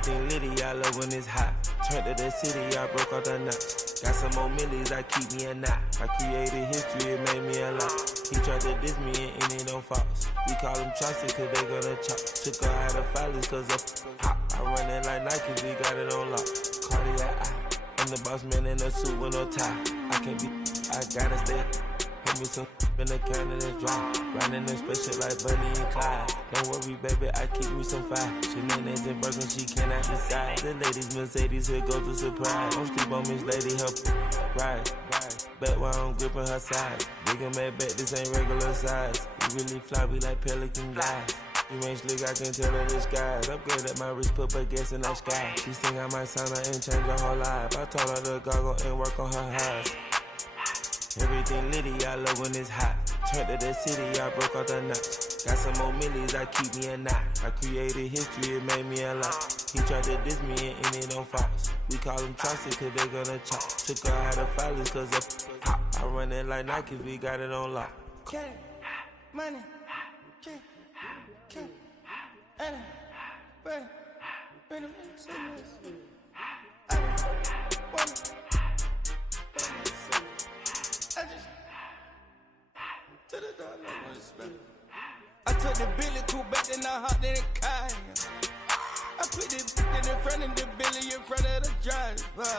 Everything litty, I love when it's hot. Turned to the city, I broke all the nuts. Got some more millies that keep me a knot. I created history, it made me a lot. He tried to diss me and it don't false. We call them Chaucer cause they gonna chop. Took her out of filers cause of hot. I run it like Nike, we got it on lock. Cardiac eye. I'm the boss man in a suit with no tie. I can't be, I gotta stay. Put me some in the can and it's dry. Riding in special like Bunny and Clyde. Don't worry, baby, I keep me some fire. Shenanigans and Birkin, she cannot decide. The ladies Mercedes, here goes the surprise. Don't sleep on Miss Lady, help ride. Bet while I'm gripping her side. Big and mad bet, this ain't regular size. We really fly, we like pelican guys. You ain't slick, I can tell her the skies. Upgrade at my wrist, put baguettes in the sky. She think I might sign her and change her whole life. I told her to goggle and work on her highs. Everything litty, I love when it's hot. Turned to the city, I broke all the nuts. Got some more millies, I keep me a knot. I created history, it made me a lot. He tried to diss me and it don't false. We call them Chaucer cause they gonna chop. Took her out of filers cause of hot. I run it like Nike, we got it on lock. Okay, money, okay. Anna, bring them in. I just to the door, I took the Billy cool back and I hopped in the car. I put the in front of the Billy in front of the driver.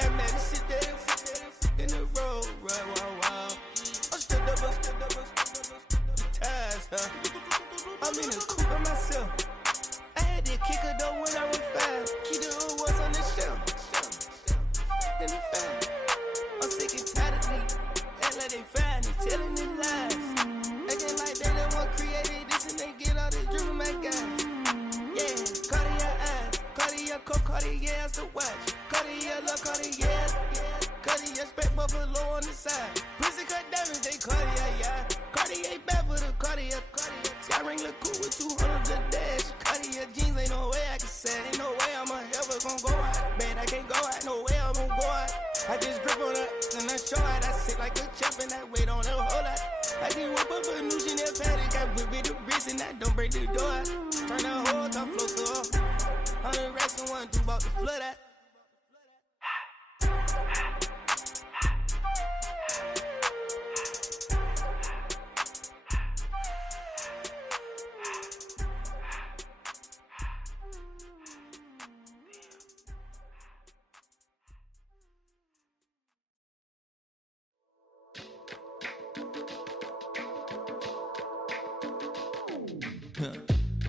And man, sit there in the road, wow. I'm still double, ties, huh? I'm in the coupe by myself. I had to kick her though when I was 5. Keep the old ones on the shelf. In the fan. I'm sick and tired of me. Act like they find it, telling me lies. Acting like they the one created this and they get all this drip from my guys. Yeah, Cartier eyes, Cartier coat, Cartier ass to watch. Cartier love, Cartier, Cartier spec buffalo on the side. Pussy cut diamonds, they Cartier, yeah. Cartier bad for the Cartier. Sky ring look cool with 200 the dash. Cartier jeans, ain't no way I can say. Ain't no way I'm ever gonna go out. Man, I can't go out, no way I'm gonna go out. I just grip on her and I show out. I sit like a champ and I wait on her whole lot. I just whip up a new Chanel paddock. I whip it the wrist and I don't break the door out. Turn the whole top float to her. 100 racks and 1, 2 about to flood out.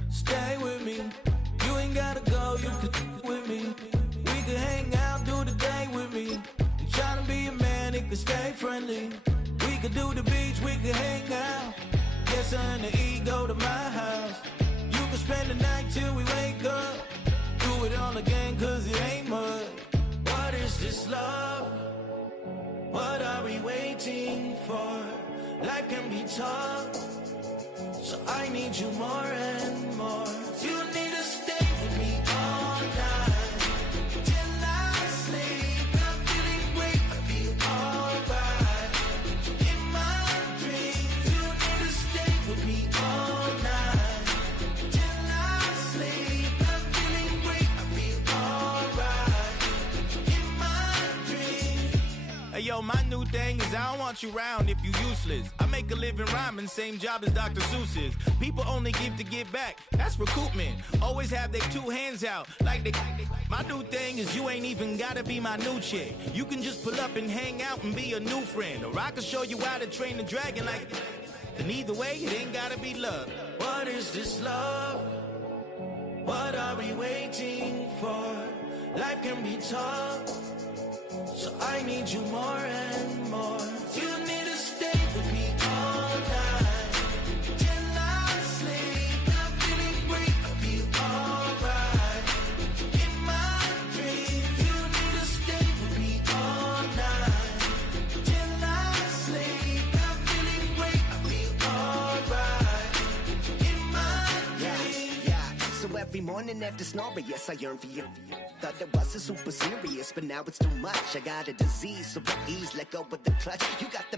Stay with me, you ain't gotta go, you can with me. We can hang out, do the day with me. You tryna be a man, it can stay friendly. We could do the beach, we can hang out. Yes, her and the E go to my house. You can spend the night till we wake up. Do it all again, cause it ain't mud. What is this love? What are we waiting for? Life can be tough, so I need you more and more. You need to stay with me all night till I sleep. I'm feeling great, I'll be alright. In my dreams, you need to stay with me all night till I sleep. I'm feeling great, I'll be alright. In my dreams. Hey yo, my new thing is I don't want you around if you useless. I make a living rhyming, same job as Dr. Seuss's. People only give to give back, that's recoupment. Always have their 2 hands out, like they. My new thing is you ain't even gotta be my new chick. You can just pull up and hang out and be a new friend. Or I can show you how to train the dragon like. And either way, it ain't gotta be love. What is this love? What are we waiting for? Life can be tough, so I need you more and more. You need to stay with me all night till I sleep. I'm feeling great, I'll be alright. In my dreams, you need to stay with me all night till I sleep. I'm feeling great, I'll be alright. In my dreams. Yeah. So every morning after snoring, yes, I yearn for you. Thought it wasn't super serious, but now it's too much. I got a disease, so please let go of the clutch. You got the